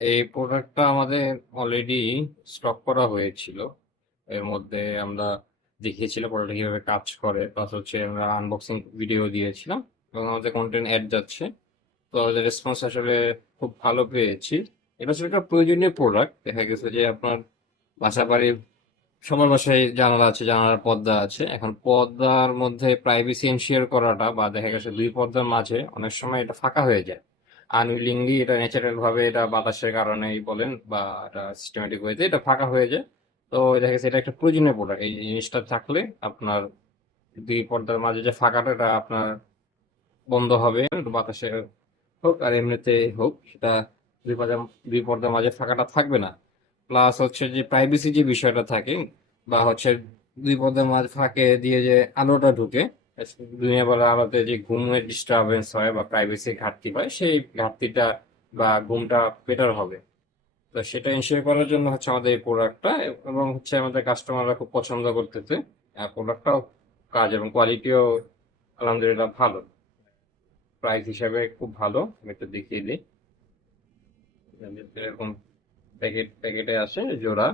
এই প্রোডাক্টটা আমাদের অলরেডি স্টক করা হয়েছিল। এর মধ্যে আমরা দেখিয়েছিলাম প্রোডাক্টটা কিভাবে কাজ করে, প্লাস হচ্ছে আমরা আনবক্সিং ভিডিও দিয়েছিলাম এবং আমাদের কন্টেন্ট অ্যাড যাচ্ছে। তো আমাদের রেসপন্স আসলে খুব ভালো পেয়েছি। এটা আসলে একটা প্রয়োজনীয় প্রোডাক্ট। দেখা গেছে যে আপনার বাসা বাড়ি সবার বাসায় জানালা আছে, জানালার পর্দা আছে। এখন পর্দার মধ্যে প্রাইভেসি এনশিওর করাটা বা দেখা গেছে দুই পর্দার মাঝে অনেক সময় এটা ফাঁকা হয়ে যায়। আনউইলিংলি এটা ন্যাচারাল ভাবে এটা বাতাসের কারণেই বলেন বা এটা সিস্টেমেটিক ওয়েতে এটা ফাঁকা হয়ে যায়। তো দেখা গেছে এটা একটা প্রয়োজনীয় প্রোডাক্ট। এই জিনিসটা থাকলে আপনার দুই পর্দার মাঝে যে ফাঁকাটা এটা আপনার বন্ধ হবে, একটু বাতাসে হোক আর এমনিতে হোক, সেটা দুই পর্দার দুই পর্দার মাঝে ফাঁকাটা থাকবে না। প্লাস হচ্ছে যে প্রাইভেসি যে বিষয়টা থাকে বা হচ্ছে দুই পর্দার মাঝ ফাঁকে দিয়ে যে আলোটা ঢুকে, দিনের বেলা আলোতে যে ঘুমের ডিস্টারবেন্স হয় বা প্রাইভেসি ঘাটতি হয়, সেই ঘাটতিটা বা ঘুমটা বেটার হবে। তো সেটা এনশিওর করার জন্য হচ্ছে আমাদের এই প্রোডাক্টটা, এবং হচ্ছে আমাদের কাস্টমাররা খুব পছন্দ করতেছে। প্রোডাক্টটাও কাজ এবং কোয়ালিটিও আলহামদুলিল্লাহ ভালো, প্রাইস হিসাবে খুব ভালো। আমি একটু দেখিয়ে দিই। এরকম প্যাকেটে আসে জোড়া।